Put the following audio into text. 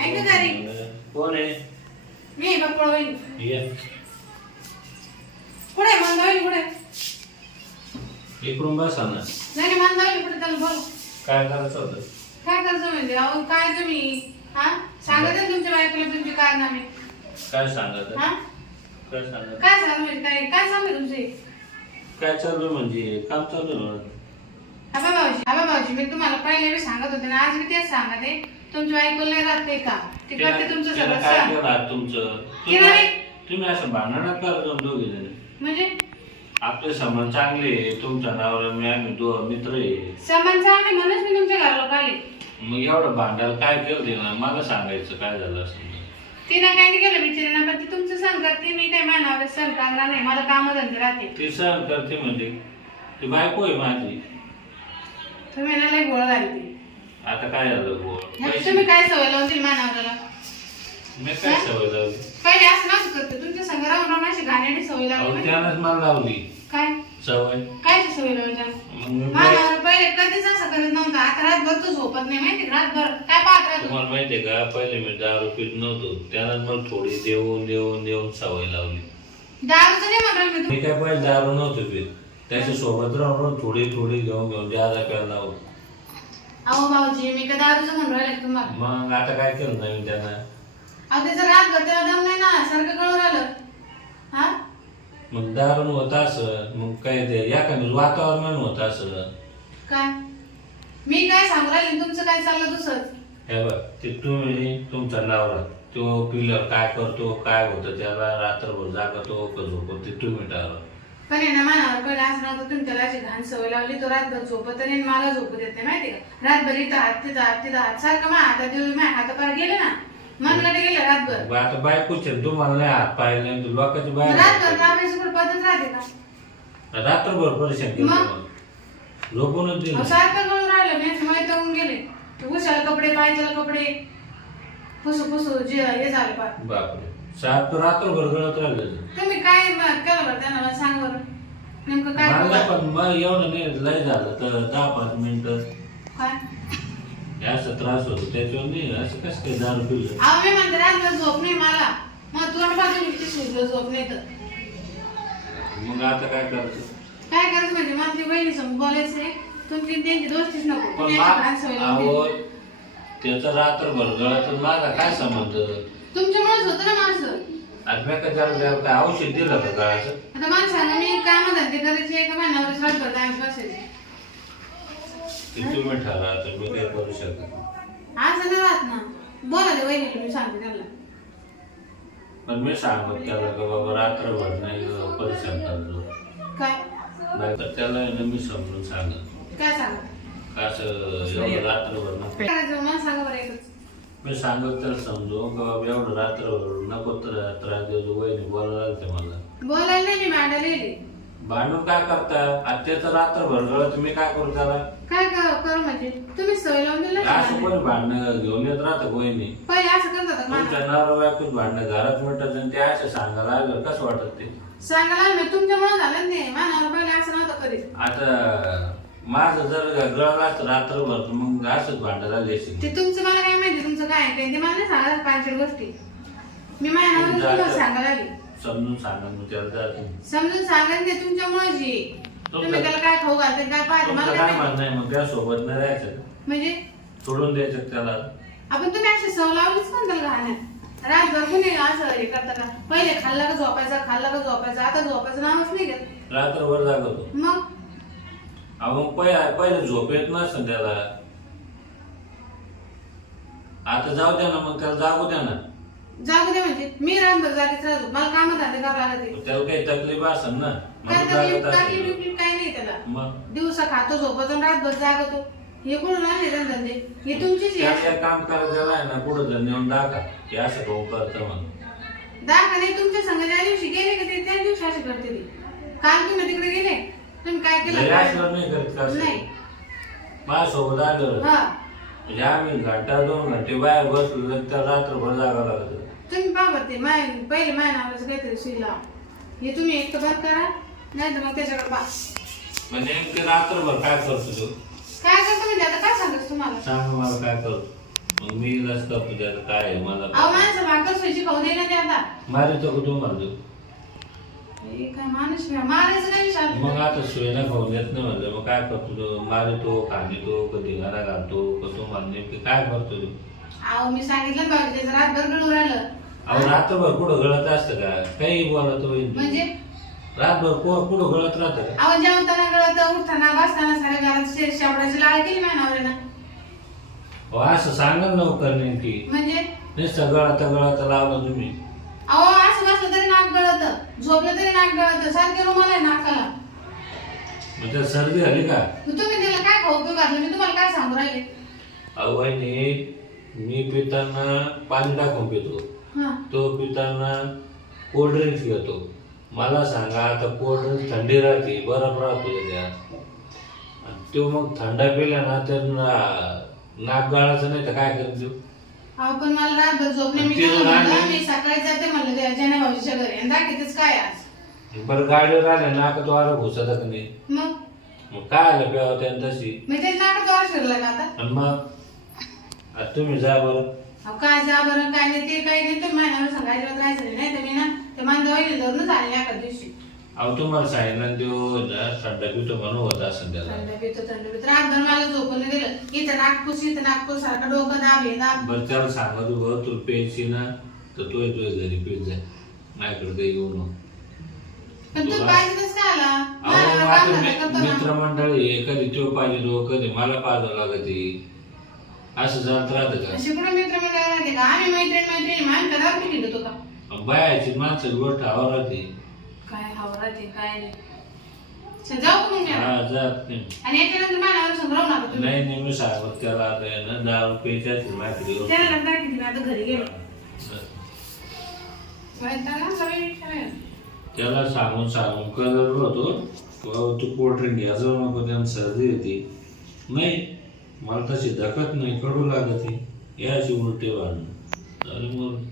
आहे का घरी कोण आहे मी बघ होईल होईल इकडून बसा ना नाही होईल त्याला बोल काय करायचं होतं काय करायचं म्हणजे अहो काय तुम्ही हा सांगत तुमच्या बायकोला तुमची कारनामे काय सांगत हा काय सांगत काय सांगते तुमचे काय चालू म्हणजे काम चालू ना. हा भाऊजी हा भाऊजी मी तुम्हाला पहिले बी सांगत होते ना आज मी तेच सांगत. आहे तुमच्या बायकोला नाही राहत ते का? ते करते तुमचं सगळं काय तुमचं? केलं नाही. तुम्ही असं भांडण करत दोघे जण. म्हणजे? आपले संबंध चांगले आहे. तुमच्या नावावर मी आम्ही दो मित्र आहे. सामान चांगले म्हणूनच मी तुमच्या घराला आले मग एवढं भांडायला काय केलं ना मला सांगायचं काय झालं असं तिनं काही नाही केलं बिचारीनं पण ती तुमचं सण करते मी काय मानावर सण करणार नाही. मला काम धंदे राहते ती सहन करते म्हणजे? ती बायको आहे माझी. तुम्ही ना गोळ झाली ती आता काय झालं बोल ह्याची तुम्ही काय सवय लावून दिली मानावराला? मी काय सवय लावली? पहिले असं करते. तुमच्या संग राहून राहून अशी घाणेरडी सवय अहो, लावली. माहिती? त्यानंच मला लावली. काय? सवय? काय सवय लावली त्यानं? मग मी मानावर पहिले कधीच असं करत नव्हतं. आता रातभर तू झोपत नाही माहिती का? रातभर. काय पाहत राहतो? तुम्हाला माहितीये का? पहिले मी दारू पित नव्हतो. त्यानंतर मला थोडी देऊन देऊन देऊन सवय लावली. दारूचं नाही म्हणणार मी मी काय पहिले दारू नव्हतो पित. त्याच्या सोबत राहून थोडी थोडी घेऊन घेऊन जादा प्यायला लावतो अहो भाऊजी मी का दारूचं म्हणून राहिले का तुम्हाला. मग आता काय केलं नवीन त्यांना? अहो त्याचं रातभर त्याला दम नाही ना? सारखं कळून राहिलं. हा? मग दारून होत असं मग काय ते एखादं वातावरण होत असं. काय? मी काय सांगू राहिले? तुमचं काय चाललं दुसरंच हे बघ ते तुम्ही तुमचा नवरा तो पिल्यावर काय करतो काय होतं त्याला रात्रभर जागतो का झोपतो ते तुम्ही ठरवा पण आहे ना मानावर पहिले असं नव्हतं तुम्ही त्याला अशी घाण सवय लावली तो रातभर झोपत नाही आणि मला झोपू देत नाही माहिती का? रातभर इथं हात तिथं हात तिथं हात. सारखं मा हातात देऊन माझ्या हात पार गेले ना. मनकडे गेले रातभर. आता आहे, तुम्हाला नाही हात पाहिले नाही तर लोकांची मग रातभर बाय राबायची कुठं पद्धत राहते का? रात्रभर परेशान केलं मग? तुम्हाला. झोपूनच अहो, दिलं सारखं कळून राहिलं मी माहिती होऊन गेले. ते उशाला कपडे पायच्याला कपडे. पुसू पुसू जे हे झाले पार. बापरे. सात रात्रभर गळत राहिलं तुम्ही काय म- केलं बरं त्यांना मला सांग बरं. नेमकं काय मला केलं? पण मग एवढं नाही लय झालं तर दहा पाच मिनिटं. काय? हे असं त्रास होतो त्याच्यावर नाही असं कसं काय दारू पिलं? अहो मी म्हणते रातभर झोप नाही मला. मग तोंड किती सुचलं झोप नाही तर. मग आता काय करायचं? काय करायचं म्हणजे ती बहिणी समोर बोलायचंय तुमची त्यांची दोस्तीच नको. पण तुम्ही अशी घाण सवय लावून अहो दिली. त्याचं रात्रभर गळत माझा काय संबंध? तुमच्यामुळेच होतं ना माझं आणि मी काय औषध दिलं का गळाचं? आता मी काम धंदे करायचे? एका महिन्यावर रातभर टाइम बसायचे. ते तुम्ही ठरवा तर मी काय करू शकत असं नाही राहत ना. बोला ते वहिनीला मी सांगते त्यांना. पण मी सांगत त्याला का बाबा रात्रभर नाही परेशान करतो काय? नाही तर त्याला आहे ना मी समजून सांगत. काय सांगा? असं रात्रभर नको मी सांगत त्याला समजू एवढं रात्रभर नको तर त्रास वहिनी बोलायला लागते मला. बोलायला नाही मी मॅडम लिहिली भांडून काय करता आज त्याचं रात्रभर गळत मी काय करू त्याला? काय क- करू म्हणजे? तुम्ही सवय लावून दिलं असं पण भांडणं घेऊन येत राहतं वहिनी? पहिले असं करत होता तुमच्या मला? नवरा बायकोच भांडणं घरात मिटत आणि ते असे सांगायला आलं कसं वाटत ते? सांगायला मी तुमच्यामुळे झालं नाही माझ्या पहिले असं नव्हतं करीत. आता माझं जर गळलं असतं रात्रभर तर मग असंच भांडण झाले ते तुमचं मला काय माहिती तुमचं काय आहे? ते मला नाही सांगायला पाचशे गोष्टी. मी माझ्या तुम्हाला सांगायला आली समजून सांगा मग त्याला जाते समजून सांगायला ते तुमच्यामुळेच आहे तुम्ही त्याला काय खाऊ घालते काय पाहते मला तुमचं काय काय माहिती. म्हणणं आहे? मग त्या सोबत नाही राहायचं? म्हणजे? सोडून द्यायचं त्याला? आपण तुम्ही अशी सव लावलीच पण त्याला घाण्यात रातभर कुणी असं हे करता का पहिले खाल्ला का झोपायचा खाल्ला का झोपायचा? आता झोपायचं नावच नाही घेत. रात्रभर जागतो मग? अहो मग पहिले पहिले झोप येत नसतं त्याला. आता जाऊ द्या ना मग त्याला जागू द्या ना. जागू दे म्हणजे. मी रातभर जागेच राहतो. मला काम धंदे करावं लागते. त्याला काही तकलीफ असेल ना? काय म्हणून तकलीफ? जागत तकलीफ असेल. बिकलीफ काय नाही त्याला. मग? दिवसा खातो झोपतो आणि रातभर जागतो. हे कोण आणले त्यांना धंदे? हे तुमचीच त्याला आहे. एक काम करायचं आहे ना पुढे नेऊन टाका. हे असं भाऊ करतं म्हणून. दाखा नाही तुमच्या संग ज्या दिवशी गेले का ते? त्याच दिवशी असे करते ती. काल तुम्ही तिकडे गेले. तुम्ही काय घरी केलं असल्यावर नाही करत का असं? नाही. माझ्यासोबत आलं. हा. म्हणजे आम्ही घंटा दोन घंटे बाहेर बसलो तर त्याला रात्रभर जागा लागत तुम्ही पहा बरं ते माय पहिले माय नावाचं काहीतरी सुई लावा. हे तुम्ही एक तर बंद करा नाही तर मग त्याच्याकडे पहा म्हणजे नेमके रात्रभर काय करतो तू? काय करतो म्हणजे आता काय सांगायचं तुम्हाला? सांग मला काय करतो. मग मी रस्ता पुजायला काय आहे मला अहो माणसं भाकर सोयची खाऊ दे ना ते आता. मारितो का तू? मारतो काय माणूस नाही. मारायचं नाही विचार मग आता सोयना खाऊन देत नाही म्हणलं मग काय करतो तू मारितो खाणीतो कधी घरा घालतो का तू मान्य की काय करतो तू अहो मी सांगितलं ना बाबा त्याचं रातभर गडून राहिलं अहो रात्रभर कुठं गळत असतं का? काही बोलत होईल म्हणजे? रातभर को- कुठं गळत राहतं का? अहो जेवताना गळत उठताना बसताना साऱ्या घरात शे- शेवटाची लाळ केली माझ्या नवऱ्यानं. अहो, असं सांगा लवकर नेमकी. म्हणजे? नुसतं गळाता गळाता लावलं तुम्ही. असं बसलं तरी नाक गळत झोपलं तरी नाक गळत सारखे रुमाल आहे नाकाला. त्यात सर्दी झाली का? तुम्ही त्याला काय खाऊ पिऊ घातलं? मी तुम्हाला काय सांगू राहिले? अहो वहिनी मी पिताना पाणी टाकून पितो. हा. तो पिताना कोल्ड ड्रिंक्स घेतो. मला सांगा आता कोल्ड ड्रिंक थंडी राहते बरफ राहतो त्याच्यात. आणि तो मग थंडा पिला ना तर ना- नाक गाळाचं नाही तर काय करतो अहो पण मला रातभर झोपणे मी ते त्याला म्हणलं, राहणे- मी सकाळी जाते म्हणलं त्या जने भाऊजीच्या घरी. आणि दाखवतेच काय आज? बरं गाडीवर आले नाक तो आरा घुसत का नाही मग? मग काय आलं प्यावं त्यानं तशी? मी ते नाक जोर शिरलं का आता? आणि मग? आता तुम्ही जा बरं. अहो काय जा बरं? काय नाही ते काही नाही तुम्ही माझ्यावर सांगायचं राहायचं नाही तर मी ना ते माझ्या दवाईने धरूनच आले एका दिवशी. अहो तुम्हाला सांगितलं ना थंडा पितो म्हणून होत असं त्याला. थंड पितो थंड पितो. रातभर मला झोपून दिलं. इथं नागपूस इथं नागपूस सारखं डोकं दाब हे दाब. बरं त्याला सांगा तू बघ तू प्यायची ना तर तू तुझ्या घरी पेट जाय माझ्याकडे काही येऊ नको. पण तू तुला- पाहिजेच का आला. अहो मला माझं मि-. मित्रमंडळी आहे कधी तो पाहिजे तो कधी मला पाहावं लागते असं जात राहतं का? अशी कुठे मित्र मंडळ राहते का? आम्ही मैत्रीण मैत्रिणी का? बायाची माणसं राहते काय काय नाही. चल, जाऊ का मग मी आता? हा जात नाही आणि याच्यानंतर माझ्यावर संग्रह नका तुम्ही. नाही नाही मी आता आहे दहा माझ्याकडे. त्याला नंतर किती मी आता घरी गेलो. वैताग आला सवयी ठेवायला. त्याला सांगून सांगून कलर होतो. बाबा तू कोल्ड ड्रिंक घ्यायचं नको त्यानं सर्दी येते. नाही मला तशी धकत नाही कडू लागत. याची उलटे वाढणं आणि मग